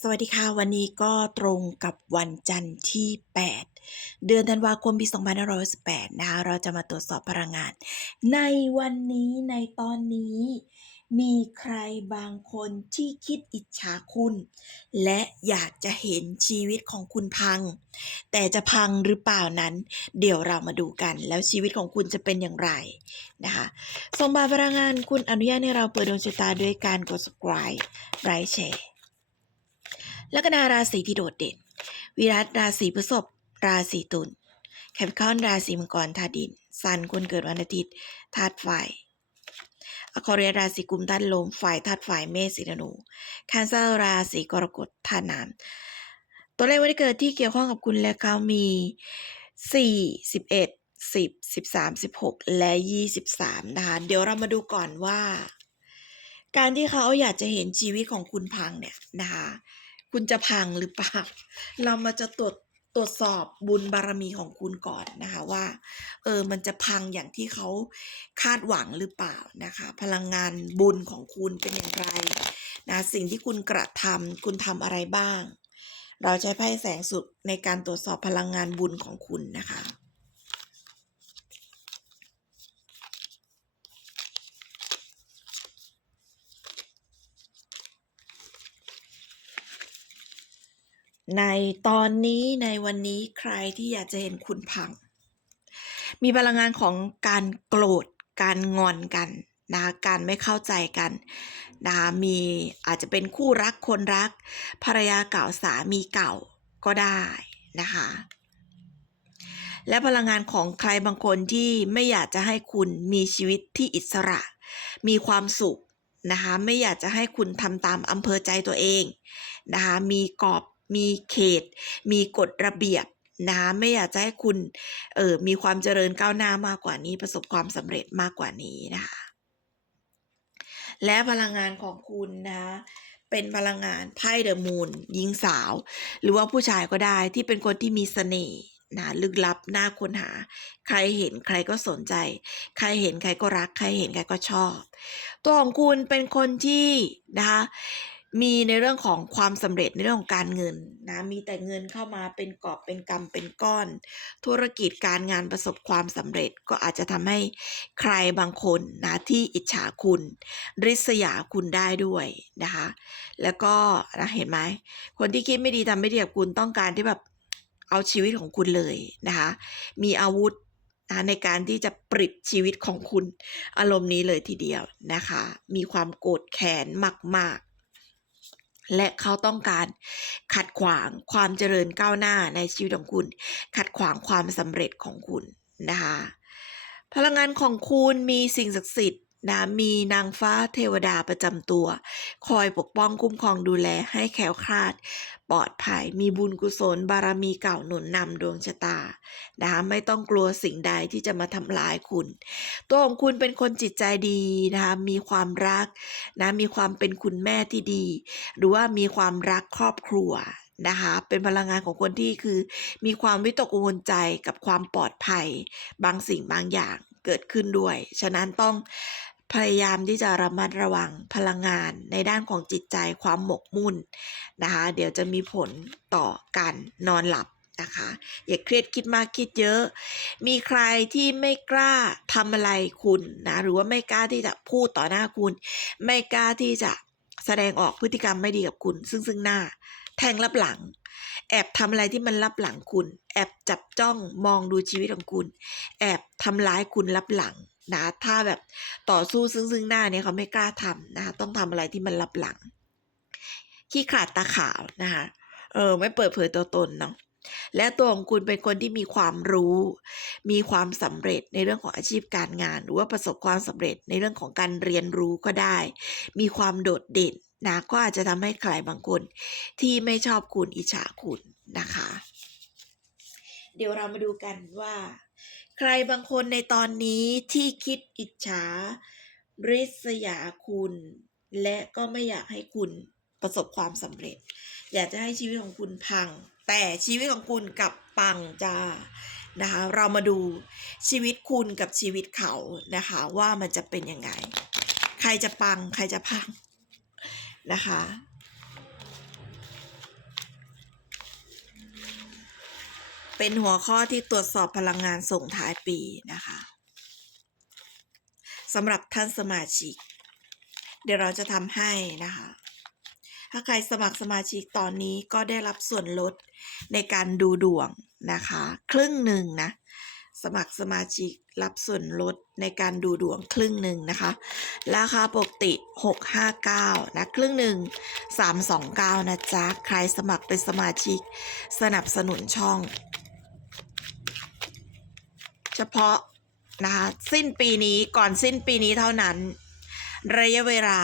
สวัสดีค่ะ วันนี้ก็ตรงกับวันจันทร์ที่ 8 เดือนธันวาคมปี2518นะคะเราจะมาตรวจสอบพลังงาน ในวันนี้ในตอนนี้ มีใครบางคนที่คิดอิจฉาคุณ และอยากจะเห็นชีวิตของคุณพัง แต่จะพังหรือเปล่านั้น เดี๋ยวเรามาดูกัน แล้วชีวิตของคุณจะเป็นอย่างไรนะคะส่งบาทพลังงานคุณอนุญาตให้เราเปิดดวงชะตาด้วยการกด subscribe ไลค์แชร์ ลัคนาราศีที่โดดเด่น วิรัตราศีพฤษภราศีตุลแคปคอนราศีมังกรธาตุดินซันคนเกิดวันอาทิตย์ธาตุไฟอคอเรียราศีกุมธาตุลมไฟธาตุไฟเมษสีธนูแคนเซอร์ราศีกรกฎธาตุน้ำตัวเลขวันเกิดที่เกี่ยวข้องกับคุณและเขามี 4 11 10 13 16 และ 23 นะคะ เดี๋ยวเรามาดูก่อนว่า การที่เขาอยากจะเห็นชีวิตของคุณพังเนี่ยนะคะ คุณจะพังหรือเปล่า เรามาจะตรวจตรวจสอบบุญบารมีของคุณก่อนนะคะว่า เออมันจะพังอย่างที่เขาคาดหวังหรือเปล่านะคะ พลังงานบุญของคุณเป็นอย่างไรนะสิ่งที่คุณกระทำคุณทำอะไรบ้าง เราใช้ไพ่แสงสุดในการตรวจสอบพลังงานบุญของคุณนะคะ ในตอนนี้ในวันนี้ใครที่อยากจะเห็นคุณพัง มีพลังงานของการโกรธการงอนกันนะการไม่เข้าใจกันนะมีอาจจะเป็นคู่รักคนรัก ภรรยาเก่าสามีเก่าก็ได้นะคะและพลังงานของใครบางคนที่ไม่อยากจะให้คุณมีชีวิตที่อิสระ มีความสุขนะคะไม่อยากจะให้คุณทำตามอำเภอใจตัวเองนะคะมีกรอบ มีเขต มีกฎระเบียบนะไม่อยากจะให้คุณเออมีความเจริญก้าวหน้ามากกว่านี้ ประสบความสำเร็จมากกว่านี้นะคะและพลังงานของคุณนะเป็นพลังงานไพ่เดอะมูนหญิงสาว หรือว่าผู้ชายก็ได้ที่เป็นคนที่มีเสน่ห์นะลึกลับน่าค้นหา ใครเห็นใครก็สนใจ ใครเห็นใครก็รัก ใครเห็นใครก็ชอบ ตัวของคุณเป็นคนที่นะคะ มีในเรื่องของความสำเร็จในเรื่องของการเงินนะมีแต่เงินเข้ามาเป็นกอบเป็นกำเป็นก้อน ธุรกิจการงานประสบความสำเร็จก็อาจจะทำให้ใครบางคนนะที่อิจฉาคุณ ริษยาคุณได้ด้วยนะคะแล้วก็นะเห็นไหมคนที่คิดไม่ดีทำไม่ดีกับคุณต้องการที่แบบเอาชีวิตของคุณเลยนะคะมีอาวุธนะในการที่จะปริดชีวิตของคุณอารมณ์นี้เลยทีเดียวนะคะ มีความโกรธแค้นมาก และเขาต้องการขัดขวางความเจริญก้าวหน้าในชีวิตของคุณ ขัดขวางความสำเร็จของคุณนะคะ พลังงานของคุณมีสิ่งศักดิ์สิทธิ์ นะมีนางฟ้าเทวดาประจำตัว คอยปกป้องคุ้มครองดูแลให้แคล้วคลาด ปลอดภัยมีบุญกุศลบารมีเก่าหนุนนำดวงชะตานะคะไม่ต้องกลัวสิ่งใดที่จะมาทำร้ายคุณ ตัวของคุณเป็นคนจิตใจดีนะคะมีความรักนะมีความเป็นคุณแม่ที่ดี หรือว่ามีความรักครอบครัวนะคะเป็นพลังงานของคนที่คือ มีความวิตกกังวลใจกับความปลอดภัย บางสิ่งบางอย่างเกิดขึ้นด้วย ฉะนั้นต้อง พยายามที่จะระมัดระวังพลังงานในด้านของจิตใจความหมกมุ่นนะคะ เดี๋ยวจะมีผลต่อการนอนหลับนะคะอย่าเครียดคิดมากคิดเยอะ มีใครที่ไม่กล้าทำอะไรคุณนะหรือว่าไม่กล้าที่จะพูดต่อหน้าคุณ ไม่กล้าที่จะแสดงออกพฤติกรรมไม่ดีกับคุณ ซึ่งซึ่งหน้า แทงลับหลัง แอบทำอะไรที่มันลับหลังคุณ แอบจับจ้องมองดูชีวิตของคุณ แอบทำร้ายคุณลับหลัง นะถ้าแบบต่อสู้ซึ่งซึ่งหน้าเนี่ยเขาไม่กล้าทำนะคะต้องทำอะไรที่มันลับหลังขี้ขลาดตาขาวนะคะเออไม่เปิดเผยตัวตนเนาะและตัวของคุณเป็นคนที่มีความรู้ มีความสำเร็จในเรื่องของอาชีพการงาน หรือว่าประสบความสำเร็จในเรื่องของการเรียนรู้ก็ได้ มีความโดดเด่นนะก็อาจจะทำให้ใครบางคน ที่ไม่ชอบคุณอิจฉาคุณนะคะ เดี๋ยวเรามาดูกันว่า ใครบางคนในตอนนี้ที่คิดอิจฉา ริษยาคุณ และก็ไม่อยากให้คุณประสบความสำเร็จ อยากจะให้ชีวิตของคุณพัง แต่ชีวิตของคุณกับปังจ้านะคะเรามาดูชีวิตคุณกับชีวิตเขานะคะว่ามันจะเป็นยังไง ใครจะปังใครจะพังนะคะ เป็นหัวข้อที่ตรวจสอบพลังงานส่งท้ายปีนะคะสำหรับท่านสมาชิก เดี๋ยวเราจะทำให้นะคะ ถ้าใครสมัครสมาชิกตอนนี้ก็ได้รับส่วนลดในการดูดวงนะคะ ครึ่งหนึ่งนะ สมัครสมาชิกรับส่วนลดในการดูดวงครึ่งหนึ่งนะคะ ราคาปกติ 659 นะ ครึ่งหนึ่ง 329 นะจ๊ะ ใครสมัครเป็นสมาชิก สนับสนุนช่อง เฉพาะนะคะสิ้นปีนี้ก่อนสิ้นปีนี้เท่านั้น ระยะเวลา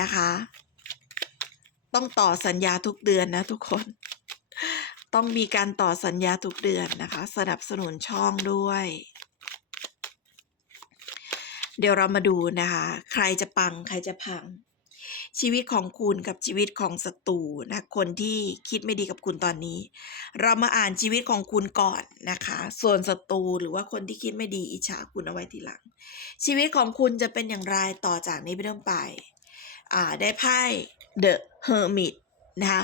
นะคะ ต้องต่อสัญญาทุกเดือนนะทุกคน ต้องมีการต่อสัญญาทุกเดือนนะคะ สนับสนุนช่องด้วย เดี๋ยวเรามาดูนะคะ ใครจะปังใครจะพัง ชีวิตของคุณกับชีวิตของศัตรูนะคนที่คิดไม่ดีกับคุณตอนนี้ เรามาอ่านชีวิตของคุณก่อนนะคะ ส่วนศัตรูหรือว่าคนที่คิดไม่ดีอิจฉาคุณเอาไว้ทีหลัง ชีวิตของคุณจะเป็นอย่างไรต่อจากนี้เป็นต้นไปอ่าได้ไพ่ The Hermit นะคะ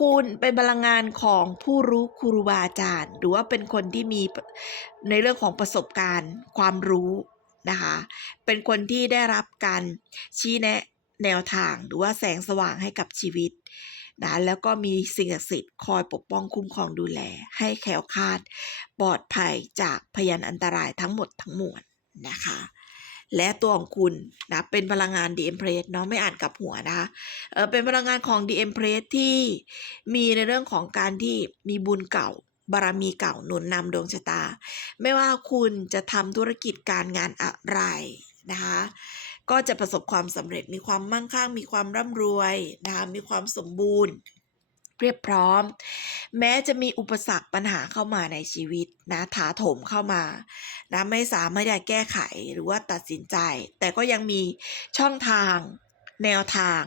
คุณเป็นพลังงานของผู้รู้ครูบาอาจารย์ หรือว่าเป็นคนที่มีในเรื่องของประสบการณ์ความรู้นะคะเป็นคนที่ได้รับการชี้แนะ แนวทางหรือว่าแสงสว่างให้กับชีวิตนะแล้วก็มีสิ่งศักดิ์สิทธิ์คอยปกป้องคุ้มครองดูแล ให้แขวคลาด ปลอดภัยจากพยานอันตรายทั้งหมดทั้งมวลนะคะ และตัวของคุณนะเป็นพลังงาน The Empress เนาะไม่อ่านกับหัวนะคะเออเป็นพลังงานของ The Empress ที่มีในเรื่องของการที่มีบุญเก่าบารมีเก่าหนุนนำดวงชะตา ไม่ว่าคุณจะทำธุรกิจการงานอะไรนะคะ ก็จะประสบความสำเร็จมีความมั่งคั่ง มีความร่ำรวยนะคะมีความสมบูรณ์ เรียบพร้อม แม้จะมีอุปสรรคปัญหาเข้ามาในชีวิตนะถาโถมเข้ามานะไม่สามารถจะแก้ไขหรือว่าตัดสินใจ แต่ก็ยังมีช่องทางแนวทาง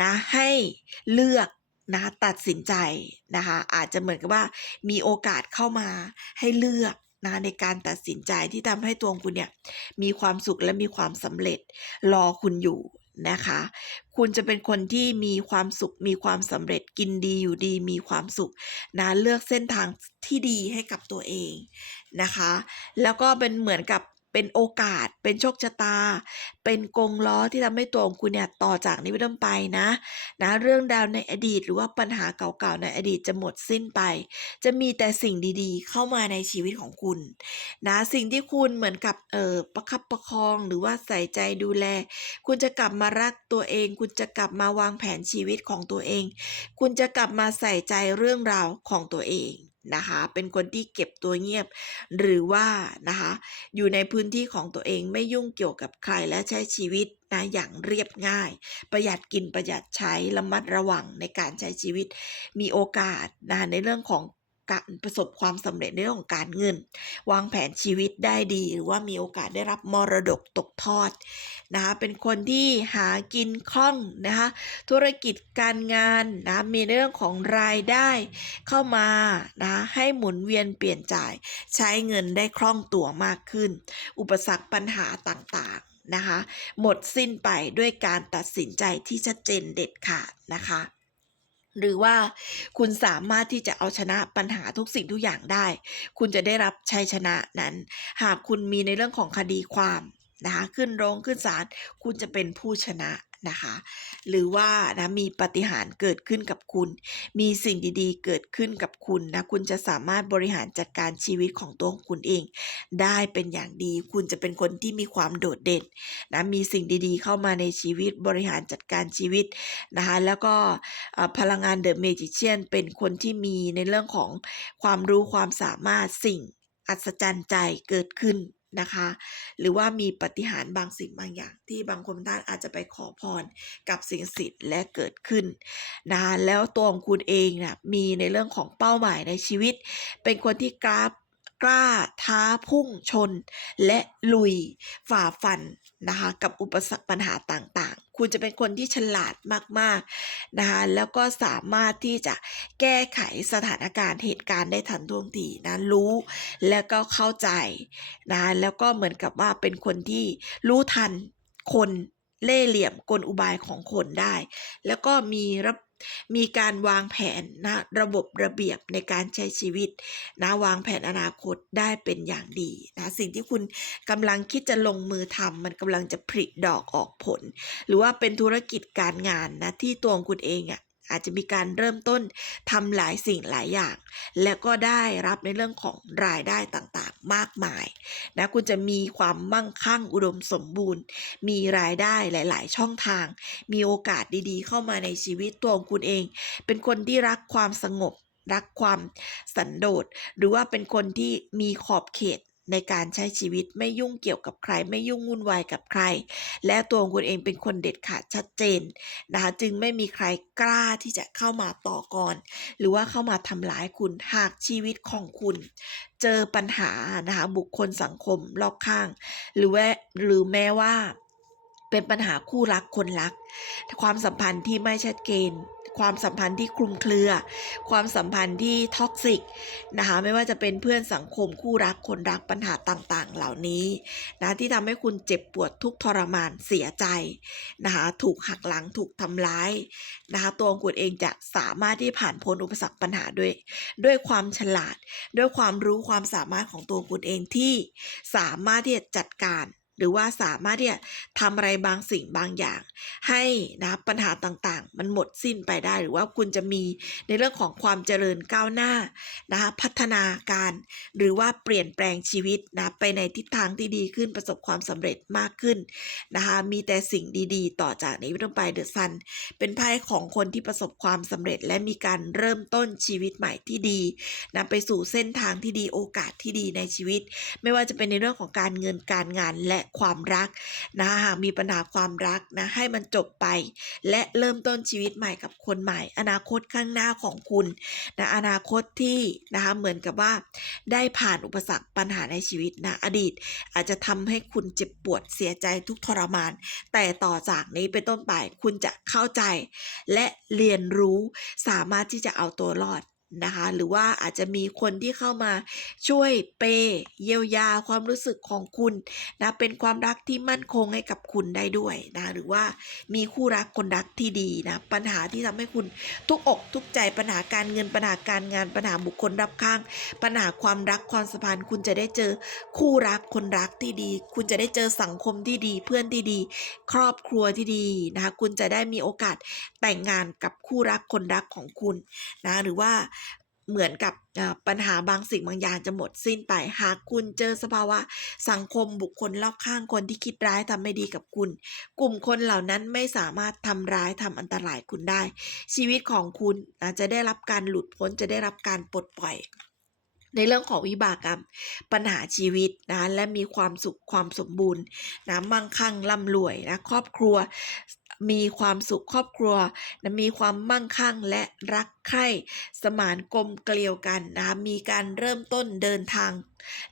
นะให้เลือกนะตัดสินใจนะคะอาจจะเหมือนกับว่ามีโอกาสเข้ามาให้เลือก นะในการตัดสินใจที่ทำให้ตัวคุณเนี่ยมีความสุขและมีความสำเร็จรอคุณอยู่นะคะ คุณจะเป็นคนที่มีความสุข มีความสำเร็จกินดีอยู่ดี มีความสุขนะเลือกเส้นทางที่ดีให้กับตัวเองนะคะ แล้วก็เป็นเหมือนกับ เป็นโอกาส เป็นโชคชะตา เป็นกงล้อที่ทำให้ตัวของคุณเนี่ยต่อจากนี้ไปต้นไปนะ นะเรื่องราวในอดีตหรือว่าปัญหาเก่าๆในอดีตจะหมดสิ้นไป จะมีแต่สิ่งดีๆ เข้ามาในชีวิตของคุณ นะสิ่งที่คุณเหมือนกับเออประคับประคองหรือว่าใส่ใจดูแล คุณจะกลับมารักตัวเอง คุณจะกลับมาวางแผนชีวิตของตัวเอง คุณจะกลับมาใส่ใจเรื่องราวของตัวเอง นะคะเป็นคนที่เก็บตัวเงียบ หรือว่านะคะอยู่ในพื้นที่ของตัวเองไม่ยุ่งเกี่ยวกับใครและใช้ชีวิตนะอย่างเรียบง่าย ประหยัดกินประหยัดใช้ระมัดระวังในการใช้ชีวิต มีโอกาสนะในเรื่องของ การประสบความสำเร็จในเรื่องของการเงิน วางแผนชีวิตได้ดีหรือว่ามีโอกาสได้รับมรดกตกทอดนะคะเป็นคนที่หากินคล่องนะคะธุรกิจการงานนะมีเรื่องของรายได้เข้ามานะให้หมุนเวียนเปลี่ยนจ่ายใช้เงินได้คล่องตัวมากขึ้น อุปสรรคปัญหาต่างๆนะคะหมดสิ้นไปด้วยการตัดสินใจที่ชัดเจนเด็ดขาดนะคะ หรือว่าคุณสามารถที่จะเอาชนะปัญหาทุกสิ่งทุกอย่างได้ คุณจะได้รับชัยชนะนั้น หากคุณมีในเรื่องของคดีความนะคะขึ้นโรงขึ้นศาลคุณจะเป็นผู้ชนะ นะคะ หรือว่านะมีปาฏิหารย์เกิดขึ้นกับคุณ มีสิ่งดีๆ เกิดขึ้นกับคุณนะคุณจะสามารถบริหารจัดการชีวิตของตัวของคุณเอง ได้เป็นอย่างดี คุณจะเป็นคนที่มีความโดดเด่นนะมีสิ่งดีๆ เข้ามาในชีวิตบริหารจัดการชีวิตนะคะแล้วก็พลังงานเดอะเมจิเชียนเป็นคนที่มีในเรื่องของความรู้ความสามารถสิ่งอัศจรรย์ใจเกิดขึ้น นะคะ หรือว่ามีปฏิหารบางสิ่งบางอย่าง ที่บางคนท่านอาจจะไปขอพรกับสิ่งศักดิ์สิทธิ์และเกิดขึ้นนะะแล้วตัวของคุณเองนะมีในเรื่องของเป้าหมายในชีวิต เป็นคนที่กราฟ กล้าท้าพุ่งชน และลุยฝ่าฟันนะคะกับอุปสรรคปัญหาต่างๆ คุณจะเป็นคนที่ฉลาดมากๆนะคะแล้วก็สามารถที่จะแก้ไขสถานการณ์เหตุการณ์ได้ทันท่วงทีนะรู้แล้วก็เข้าใจนะแล้วก็เหมือนกับว่าเป็นคนที่รู้ทันคนเล่เหลี่ยมกลอุบายของคนได้ แล้วก็มีระ มีการวางแผนนะระบบระเบียบในการใช้ชีวิตนะวางแผนอนาคตได้เป็นอย่างดีนะสิ่งที่คุณกำลังคิดจะลงมือทำมันกำลังจะผลิดอกออกผล หรือว่าเป็นธุรกิจการงานนะที่ตัวของคุณเองอะ อาจจะมีการเริ่มต้นทำหลายสิ่งหลายอย่าง แล้วก็ได้รับในเรื่องของรายได้ต่างๆ มากมายนะคุณจะมีความมั่งคั่งอุดมสมบูรณ์ มีรายได้หลาย ๆ ช่องทาง มีโอกาสดีๆ เข้ามาในชีวิตตัวของคุณเอง เป็นคนที่รักความสงบรักความสันโดษ หรือว่าเป็นคนที่มีขอบเขต ในการใช้ชีวิตไม่ยุ่งเกี่ยวกับใคร ไม่ยุ่งวุ่นวายกับใคร และตัวของคุณเองเป็นคนเด็ดขาดชัดเจนนะคะจึงไม่มีใครกล้าที่จะเข้ามาต่อกรหรือว่าเข้ามาทำร้ายคุณหากชีวิตของคุณ เจอปัญหานะคะบุคคลสังคมรอบข้าง หรือว่าหรือแม้ว่าเป็นปัญหาคู่รักคนรัก ความสัมพันธ์ที่ไม่ชัดเจน ความสัมพันธ์ที่คลุมเครือ ความสัมพันธ์ที่ท็อกซิกนะคะไม่ว่าจะเป็นเพื่อนสังคมคู่รักคนรักปัญหาต่างๆ เหล่านี้นะที่ทำให้คุณเจ็บปวดทุกทรมานเสียใจนะคะถูกหักหลังถูกทำร้ายนะคะตัวคุณเองจะสามารถที่ผ่านพ้นอุปสรรคปัญหาด้วย ด้วยความฉลาด ด้วยความรู้ความสามารถของตัวคุณเองที่สามารถที่จะจัดการ หรือว่าสามารถที่จะทำอะไรบางสิ่งบางอย่าง ให้นะปัญหาต่างๆ มันหมดสิ้นไปได้ หรือว่าคุณจะมีในเรื่องของความเจริญก้าวหน้านะคะพัฒนาการ หรือว่าเปลี่ยนแปลงชีวิตนะไปในทิศทางที่ดีขึ้นประสบความสำเร็จมากขึ้นนะคะมีแต่สิ่งดีๆ ต่อจากนี้เป็นต้นไปเดอะซันเป็นไพ่ของคนที่ประสบความสำเร็จ และมีการเริ่มต้นชีวิตใหม่ที่ดีนำไปสู่เส้นทางที่ดีโอกาสที่ดีในชีวิต ไม่ว่าจะเป็นในเรื่องของการเงินการงานและความรักนะหากมีปัญหาความรักนะให้มันจบไป และเริ่มต้นชีวิตใหม่กับคนใหม่ อนาคตข้างหน้าของคุณนะอนาคตที่นะคะเหมือนกับว่า ได้ผ่านอุปสรรคปัญหาในชีวิตนะอดีต อาจจะทำให้คุณเจ็บปวดเสียใจทุกทรมาน แต่ต่อจากนี้เป็นต้นไปคุณจะเข้าใจ และเรียนรู้สามารถที่จะเอาตัวรอด นะคะ หรือว่าอาจจะมีคนที่เข้ามาช่วยเปย์เยียวยาความรู้สึกของคุณนะเป็นความรักที่มั่นคงให้กับคุณได้ด้วยนะหรือว่ามีคู่รักคนรักที่ดีนะปัญหาที่ทำให้คุณทุกอกทุกใจปัญหาการเงินปัญหาการงานปัญหาบุคคลรับข้าง ปัญหาความรักความสัมพันธ์ คุณจะได้เจอคู่รักคนรักที่ดี คุณจะได้เจอสังคมที่ดี เพื่อนที่ดี ครอบครัวที่ดีนะคะคุณจะได้มีโอกาสแต่งงานกับคู่รักคนรักของคุณนะหรือว่า เหมือนกับปัญหาบางสิ่งบางอย่างจะหมดสิ้นไป หากคุณเจอสภาวะ สังคมบุคคลรอบข้างคนที่คิดร้ายทำไม่ดีกับคุณ กลุ่มคนเหล่านั้นไม่สามารถทำร้ายทำอันตรายคุณได้ ชีวิตของคุณอาจจะได้รับการหลุดพ้นจะได้รับการปลดปล่อย ในเรื่องของวิบากกรรม ปัญหาชีวิตนะและมีความสุขความสมบูรณ์นะมั่งคั่งร่ำรวยนะครอบครัวมีความสุขครอบครัวนะมีความมั่งคั่งและรักใคร่สมานกลมเกลียวกันนะมีการเริ่มต้นเดินทาง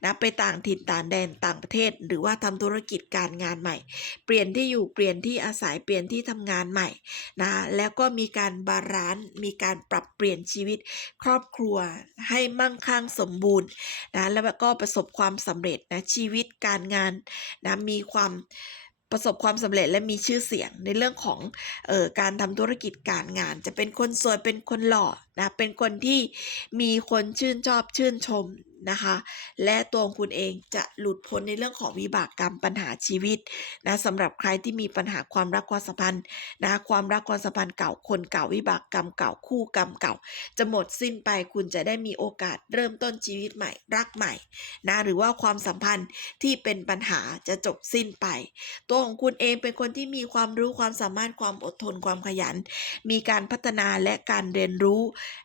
นะไปต่างถิ่นต่างแดนต่างประเทศ หรือว่าทำธุรกิจการงานใหม่ เปลี่ยนที่อยู่เปลี่ยนที่อาศัยเปลี่ยนที่ทำงานใหม่นะแล้วก็มีการบาลานซ์มีการปรับเปลี่ยนชีวิต ครอบครัวให้มั่งคั่งสมบูรณ์นะแล้วก็ประสบความสำเร็จนะชีวิตการงานนะมีความประสบความสำเร็จและมีชื่อเสียงในเรื่องของเอ่อการทำธุรกิจการงาน จะเป็นคนสวยเป็นคนหล่อนะเป็นคนที่มีคนชื่นชอบชื่นชมนะคะ และตัวของคุณเองจะหลุดพ้นในเรื่องของวิบากกรรมปัญหาชีวิตนะสำหรับใครที่มีปัญหาความรักความสัมพันธ์นะความรักความสัมพันธ์เก่าคนเก่าวิบากกรรมเก่าคู่กรรมเก่า จะหมดสิ้นไปคุณจะได้มีโอกาสเริ่มต้นชีวิตใหม่รักใหม่นะหรือว่าความสัมพันธ์ที่เป็นปัญหาจะจบสิ้นไป ตัวของคุณเองเป็นคนที่มีความรู้ความสามารถความอดทนความขยัน มีการพัฒนาและการเรียนรู้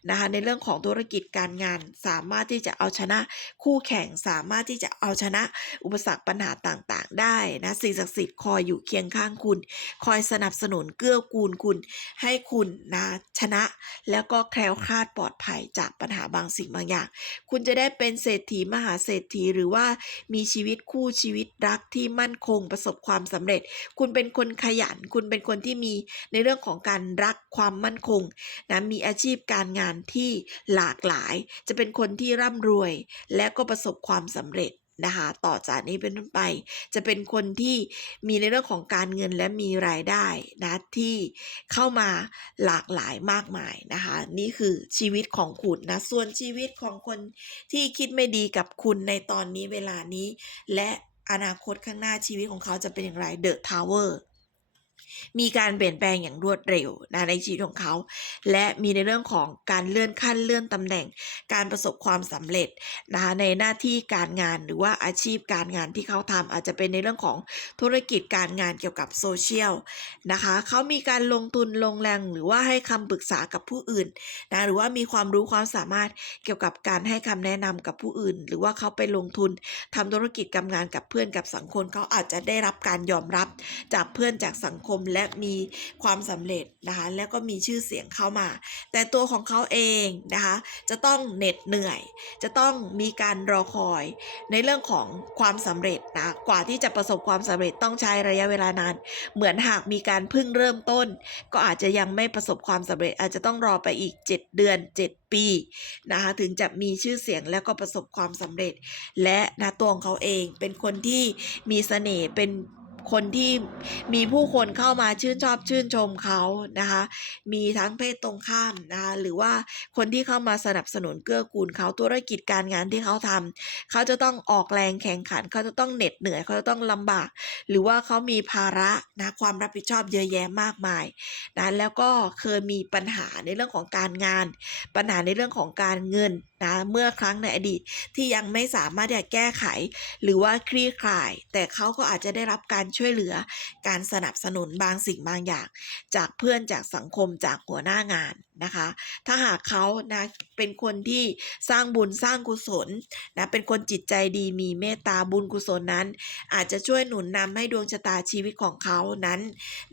นะคะในเรื่องของธุรกิจการงาน สามารถที่จะเอาชนะคู่แข่งสามารถที่จะเอาชนะอุปสรรคปัญหาต่างๆ ได้นะสิ่งศักดิ์สิทธิ์คอยอยู่เคียงข้างคุณ คอยสนับสนุนเกื้อกูลคุณ ให้คุณนะชนะ แล้วก็แคล้วคลาดปลอดภัยจากปัญหาบางสิ่งบางอย่าง คุณจะได้เป็นเศรษฐีมหาเศรษฐีหรือว่ามีชีวิตคู่ชีวิตรักที่มั่นคงประสบความสำเร็จ คุณเป็นคนขยัน คุณเป็นคนที่มีในเรื่องของการรักความมั่นคงนะมีอาชีพการงานที่หลากหลาย จะเป็นคนที่ร่ำรวยและก็ประสบความสำเร็จนะคะต่อจากนี้เป็นต้นไป จะเป็นคนที่มีในเรื่องของการเงินและมีรายได้นะที่เข้ามาหลากหลายมากมายนะคะนี่คือชีวิตของคุณนะส่วนชีวิตของคนที่คิดไม่ดีกับคุณในตอนนี้เวลานี้ และอนาคตข้างหน้าชีวิตของเขาจะเป็นอย่างไร The Tower มีการเปลี่ยนแปลงอย่างรวดเร็วนะในชีวิตของเขา และมีในเรื่องของการเลื่อนขั้นเลื่อนตำแหน่ง การประสบความสำเร็จนะคะในหน้าที่การงานหรือว่าอาชีพการงานที่เขาทำอาจจะเป็นในเรื่องของธุรกิจการงานเกี่ยวกับโซเชียลนะคะเขามีการลงทุนลงแรงหรือว่าให้คำปรึกษากับผู้อื่นนะหรือว่ามีความรู้ความสามารถเกี่ยวกับการให้คำแนะนำกับผู้อื่น หรือว่าเขาไปลงทุนทำธุรกิจการงานกับเพื่อนกับสังคมเขาอาจจะได้รับการยอมรับจากเพื่อนจากสังคมและมีความสำเร็จนะคะแล้วก็มีชื่อเสียงเข้ามา แต่ตัวของเขาเองนะคะจะต้องเหน็ดเหนื่อย จะต้องมีการรอคอยในเรื่องของความสำเร็จนะกว่าที่จะประสบความสำเร็จต้องใช้ระยะเวลานาน เหมือนหากมีการเพิ่งเริ่มต้น ก็อาจจะยังไม่ประสบความสำเร็จ อาจจะต้องรอไปอีก 7 เดือน 7ปีนะคะถึงจะมีชื่อเสียงแล้วก็ประสบความสำเร็จ และนะตัวของเขาเองเป็นคนที่มีเสน่ห์เป็น คนที่มีผู้คนเข้ามาชื่นชอบชื่นชมเขานะคะ มีทั้งเพศตรงข้ามนะคะหรือว่าคนที่เข้ามาสนับสนุนเกื้อกูลเขาธุรกิจการงานที่เขาทำเขาจะต้องออกแรงแข่งขัน เขาจะต้องเหน็ดเหนื่อย เขาจะต้องลำบาก หรือว่าเขามีภาระนะความรับผิดชอบเยอะแยะมากมายนะแล้วก็เคยมีปัญหาในเรื่องของการงาน ปัญหาในเรื่องของการเงิน นะเมื่อครั้งในอดีตที่ยังไม่สามารถจะแก้ไข หรือว่าคลี่คลาย แต่เขาก็อาจจะได้รับการช่วยเหลือ การสนับสนุนบางสิ่งบางอย่าง จากเพื่อนจากสังคมจากหัวหน้างานนะคะ ถ้าหากเขานะเป็นคนที่สร้างบุญสร้างกุศลนะเป็นคนจิตใจดีมีเมตตาบุญกุศลนั้น อาจจะช่วยหนุนนำให้ดวงชะตาชีวิตของเขานั้น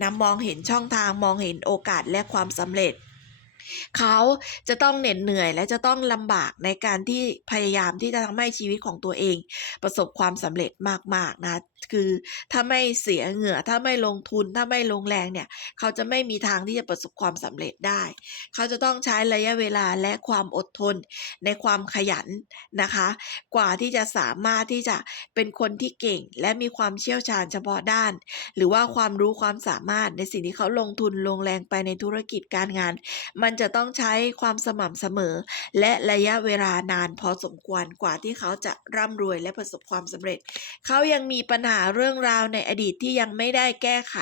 นะมองเห็นช่องทางมองเห็นโอกาสและความสำเร็จ เขาจะต้องเหน็ดเหนื่อย และจะต้องลำบากในการที่พยายามที่จะทำให้ชีวิตของตัวเอง ประสบความสำเร็จมากๆนะคือถ้าไม่เสียเหงื่อถ้าไม่ลงทุนถ้าไม่ลงแรงเนี่ยเขาจะไม่มีทางที่จะประสบความสำเร็จได้ เขาจะต้องใช้ระยะเวลาและความอดทนในความขยันนะคะ กว่าที่จะสามารถที่จะเป็นคนที่เก่ง และมีความเชี่ยวชาญเฉพาะด้าน หรือว่าความรู้ความสามารถในสิ่งที่เขาลงทุนลงแรงไปในธุรกิจการงาน มันจะต้องใช้ความสม่ำเสมอ และระยะเวลานานพอสมควรกว่าที่เขาจะร่ำรวยและประสบความสำเร็จ เขายังมีปัญหาหาเรื่องราวในอดีตที่ยังไม่ได้แก้ไข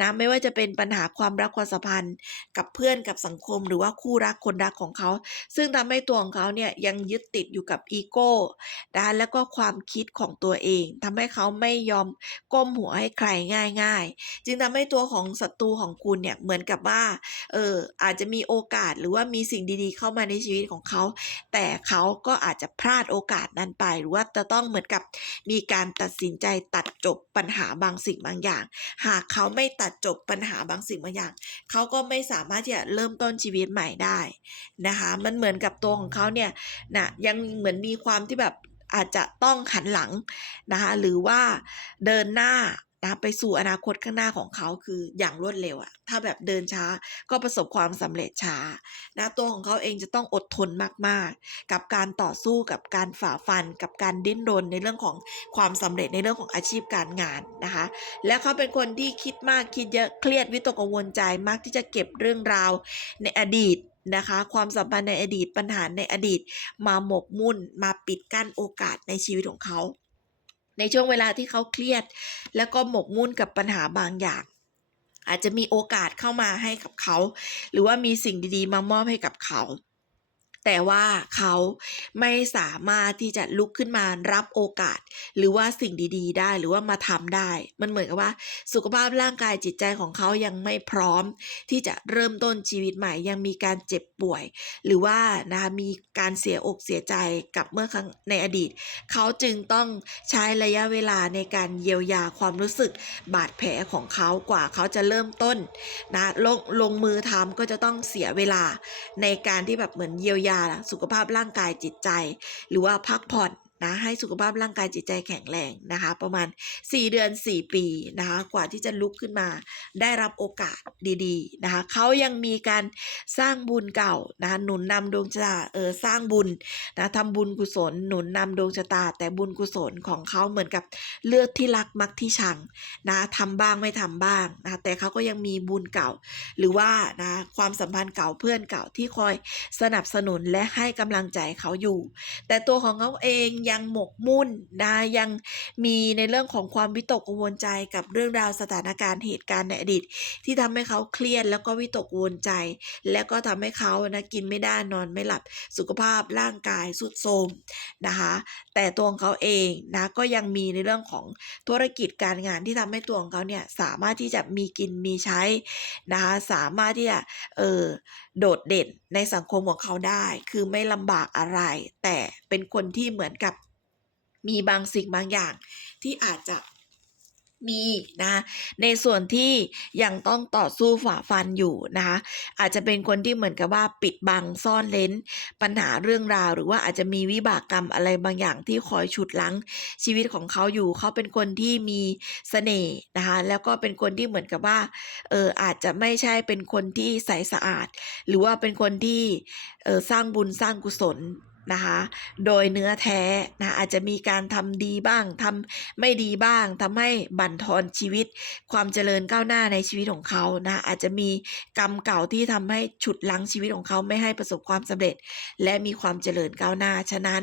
นะไม่ว่าจะเป็นปัญหาความรักความสัมพันธ์ กับเพื่อนกับสังคม หรือว่าคู่รักคนรักของเขา ซึ่งทำให้ตัวของเขาเนี่ยยังยึดติดอยู่กับอีโก้นะแล้วก็ความคิดของตัวเองทำให้เขาไม่ยอมก้มหัวให้ใครง่าย ๆ จึงทำให้ตัวของศัตรูของคุณเนี่ยเหมือนกับว่าเอออาจจะมีโอกาสหรือว่ามีสิ่งดีๆ เข้ามาในชีวิตของเขา แต่เขาก็อาจจะพลาดโอกาสนั้นไป หรือว่าจะต้องเหมือนกับมีการตัดสินใจตัดจบปัญหาบางสิ่งบางอย่าง หากเขาไม่ตัดจบปัญหาบางสิ่งบางอย่าง เขาก็ไม่สามารถที่จะเริ่มต้นชีวิตใหม่ได้นะคะมันเหมือนกับตัวของเขาเนี่ยนะยังเหมือนมีความที่แบบอาจจะต้องหันหลังนะคะหรือว่าเดินหน้า นะไปสู่อนาคตข้างหน้าของเขาคืออย่างรวดเร็วอะถ้าแบบเดินช้าก็ประสบความสำเร็จช้านะตัวของเขาเองจะต้องอดทนมากๆ กับการต่อสู้กับการฝ่าฟัน กับการดิ้นรนในเรื่องของความสำเร็จในเรื่องของอาชีพการงานนะคะ และเขาเป็นคนที่คิดมากคิดเยอะเครียดวิตกกังวลใจมากที่จะเก็บเรื่องราวในอดีตนะคะความสัมพันธ์ในอดีตปัญหาในอดีต มาหมกมุ่นมาปิดกั้นโอกาสในชีวิตของเขา ในช่วงเวลาที่เขาเครียด แล้วก็หมกมุ่นกับปัญหาบางอย่าง อาจจะมีโอกาสเข้ามาให้กับเขา หรือว่ามีสิ่งดีๆ มามอบให้กับเขา แต่ว่าเขาไม่สามารถที่จะลุกขึ้นมารับโอกาส หรือว่าสิ่งดีๆ ได้หรือว่ามาทำได้ มันเหมือนกับว่า สุขภาพร่างกายจิตใจของเขายังไม่พร้อม ที่จะเริ่มต้นชีวิตใหม่ ยังมีการเจ็บป่วย หรือว่านะคะมีการเสียอกเสียใจกับเมื่อครั้งในอดีต เขาจึงต้องใช้ระยะเวลาในการเยียวยาความรู้สึกบาดแผลของเขากว่าเขาจะเริ่มต้นนะลงลงมือทำก็จะต้องเสียเวลาในการที่แบบเหมือนเยียวยาสุขภาพร่างกายจิตใจ หรือว่าพักผ่อน นะให้สุขภาพร่างกายจิตใจแข็งแรงนะคะ ประมาณ 4 เดือน 4 ปีนะคะกว่าที่จะลุกขึ้นมา ได้รับโอกาสดีๆนะคะเขายังมีการสร้างบุญเก่านะคะหนุนนำดวงชะตาเออสร้างบุญนะทำบุญกุศลหนุนนำดวงชะตา แต่บุญกุศลของเขาเหมือนกับเลือกที่รักมักที่ชังนะทำบ้างไม่ทำบ้างนะแต่เขาก็ยังมีบุญเก่า หรือว่านะความสัมพันธ์เก่าเพื่อนเก่าที่คอยสนับสนุนและให้กำลังใจเขาอยู่ แต่ตัวของเขาเองยังหมกมุ่นนะยังมีในเรื่องของความวิตกกังวลใจกับเรื่องราวสถานการณ์เหตุการณ์ในอดีต ที่ทำให้เขาเครียดแล้วก็วิตกกังวลใจ แล้วก็ทำให้เขานะกินไม่ได้นอนไม่หลับสุขภาพร่างกายสุดโทรมนะคะแต่ตัวของเขาเองนะก็ยังมีในเรื่องของธุรกิจการงานที่ทำให้ตัวของเขาเนี่ยสามารถที่จะมีกินมีใช้นะคะสามารถที่จะเออโดดเด่นในสังคมของเขาได้ คือไม่ลำบากอะไร แต่เป็นคนที่เหมือนกับ มีบางสิ่งบางอย่างที่อาจจะมีนะในส่วนที่ยังต้องต่อสู้ฝ่าฟันอยู่นะคะอาจจะเป็นคนที่เหมือนกับว่าปิดบังซ่อนเล้นปัญหาเรื่องราว หรือว่าอาจจะมีวิบากกรรมอะไรบางอย่างที่คอยฉุดลังชีวิตของเขาอยู่ เขาเป็นคนที่มีเสน่ห์นะคะแล้วก็เป็นคนที่เหมือนกับว่าเอออาจจะไม่ใช่เป็นคนที่ใสสะอาด หรือว่าเป็นคนที่เออสร้างบุญสร้างกุศล นะคะ โดยเนื้อแท้นะอาจจะมีการทำดีบ้างทำไม่ดีบ้างทำให้บั่นทอนชีวิต ความเจริญก้าวหน้าในชีวิตของเขานะอาจจะมีกรรมเก่าที่ทำให้ฉุดลังชีวิตของเขาไม่ให้ประสบความสำเร็จ และมีความเจริญก้าวหน้า ฉะนั้น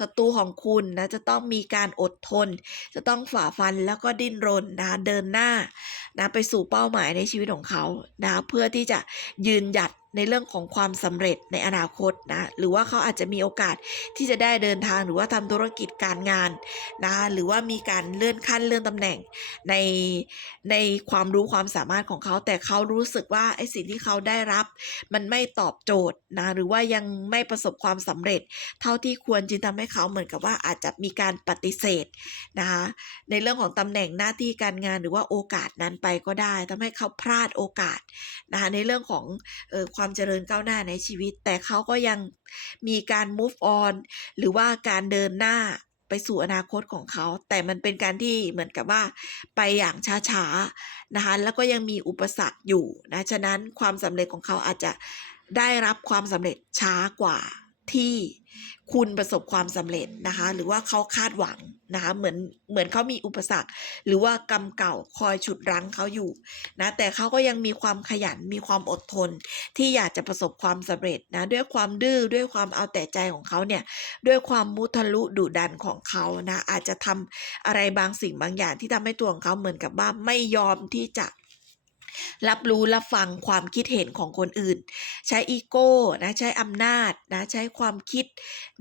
ศัตรูของคุณนะจะต้องมีการอดทน จะต้องฝ่าฟันแล้วก็ดิ้นรนนะเดินหน้า นะไปสู่เป้าหมายในชีวิตของเขานะเพื่อที่จะยืนหยัดในเรื่องของความสำเร็จในอนาคตนะหรือว่าเขาอาจจะมีโอกาสที่จะได้เดินทางหรือว่าทำธุรกิจการงานนะหรือว่ามีการเลื่อนขั้นเลื่อนตำแหน่งในในความรู้ความสามารถของเขา แต่เขารู้สึกว่าไอ้สิ่งที่เขาได้รับ มันไม่ตอบโจทย์นะหรือว่ายังไม่ประสบความสำเร็จ เท่าที่ควรจึงทำให้เขาเหมือนกับว่าอาจจะมีการปฏิเสธนะคะในเรื่องของตำแหน่งหน้าที่การงานหรือว่าโอกาสนั้นไปก็ได้ทำให้เขาพลาดโอกาสนะคะในเรื่องของออความเจริญก้าวหน้าในชีวิต แต่เขาก็ยังมีการ move on หรือว่าการเดินหน้าไปสู่อนาคตของเขา แต่มันเป็นการที่เหมือนกับว่าไปอย่างช้าๆนะคะแล้วก็ยังมีอุปสรรคอยู่นะฉะนั้นความสำเร็จของเขาอาจจะได้รับความสำเร็จช้ากว่า ที่คุณประสบความสำเร็จนะคะ หรือว่าเขาคาดหวังนะคะเหมือนเหมือนเขามีอุปสรรค หรือว่ากรรมเก่าคอยฉุดรั้งเขาอยู่นะแต่เขาก็ยังมีความขยันมีความอดทน ที่อยากจะประสบความสำเร็จนะด้วยความดื้อด้วยความเอาแต่ใจของเขาเนี่ยด้วยความมุทะลุดุดันของเขานะอาจจะทำอะไรบางสิ่งบางอย่างที่ทำให้ตัวของเขาเหมือนกับว่าไม่ยอมที่จะ รับรู้รับฟังความคิดเห็นของคนอื่น ใช้อีโก้นะใช้อำนาจนะใช้ความคิด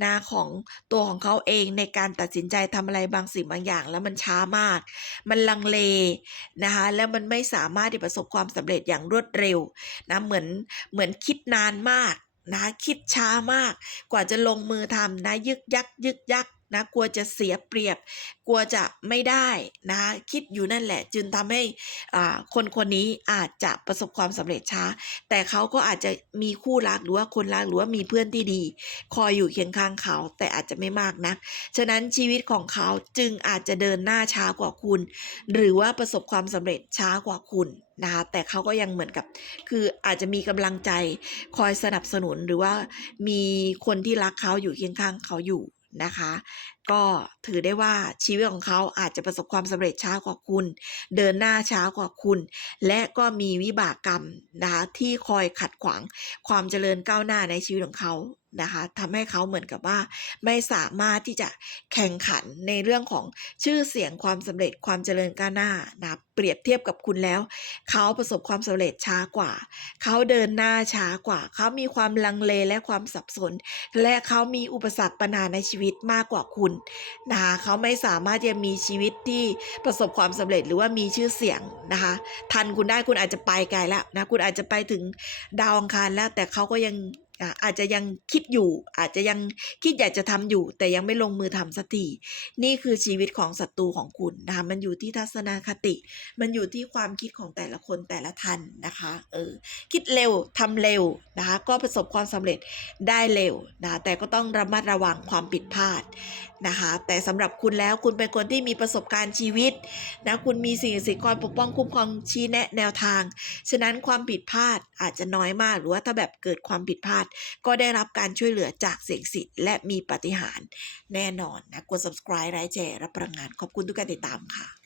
นะของตัวของเขาเองในการตัดสินใจทำอะไรบางสิ่งบางอย่าง แล้วมันช้ามาก มันลังเลนะคะแล้วมันไม่สามารถที่ประสบความสำเร็จอย่างรวดเร็วนะเหมือนเหมือนคิดนานมากนะคิดช้ามากกว่าจะลงมือทำนะยึกยักยึกยัก นะกลัวจะเสียเปรียบ กลัวจะไม่ได้นะคิดอยู่นั่นแหละ จึงทำให้คนคนนี้อาจจะประสบความสำเร็จช้า แต่เขาก็อาจจะมีคู่รักหรือว่าคนรักหรือว่ามีเพื่อนที่ดี คอยอยู่เคียงข้างเขา แต่อาจจะไม่มากนะฉะนั้นชีวิตของเขาจึงอาจจะเดินหน้าช้ากว่าคุณ หรือว่าประสบความสำเร็จช้ากว่าคุณนะคะแต่เขาก็ยังเหมือนกับ คืออาจจะมีกำลังใจคอยสนับสนุนหรือว่ามีคนที่รักเขาอยู่เคียงข้างเขาอยู่ นะคะ ก็ถือได้ว่าชีวิตของเขาอาจจะประสบความสำเร็จช้ากว่าคุณ เดินหน้าช้ากว่าคุณ และก็มีวิบากกรรมนะคะที่คอยขัดขวางความเจริญก้าวหน้าในชีวิตของเขา นะคะทำให้เขาเหมือนกับว่า ไม่สามารถที่จะแข่งขันในเรื่องของชื่อเสียงความสำเร็จความเจริญก้าวหน้านะเปรียบเทียบกับคุณแล้ว เขาประสบความสำเร็จช้ากว่า เขาเดินหน้าช้ากว่า เขามีความลังเลและความสับสน และเขามีอุปสรรคปัญหาในชีวิตมากกว่าคุณนะคะเขาไม่สามารถจะมีชีวิตที่ประสบความสำเร็จหรือว่ามีชื่อเสียงนะคะทันคุณได้คุณอาจจะไปไกลแล้วนะคุณอาจจะไปถึงดาวอังคารแล้ว แต่เขาก็ยัง อาจจะยังคิดอยู่ อาจจะยังคิดอยากจะทำอยู่ แต่ยังไม่ลงมือทำสักทีนี่คือชีวิตของศัตรูของคุณนะคะมันอยู่ที่ทัศนคติ มันอยู่ที่ความคิดของแต่ละคนแต่ละท่านนะคะเออคิดเร็วทำเร็วนะคะก็ประสบความสำเร็จได้เร็วนะแต่ก็ต้องระมัดระวังความผิดพลาด นะคะแต่สำหรับคุณแล้วคุณเป็นคนที่มีประสบการณ์ชีวิตนะคุณมีสิ่งศักดิ์สิทธิ์คอยปกป้องคุ้มครองชี้แนะแนวทาง ฉะนั้นความผิดพลาดอาจจะน้อยมากหรือว่าถ้าแบบเกิดความผิดพลาด ก็ได้รับการช่วยเหลือจากเสียงศักดิ์สิทธิ์และมีปฏิหารแน่นอนนะกด subscribe ไลค์แชร์รับพลังงาน ขอบคุณทุกการติดตามค่ะ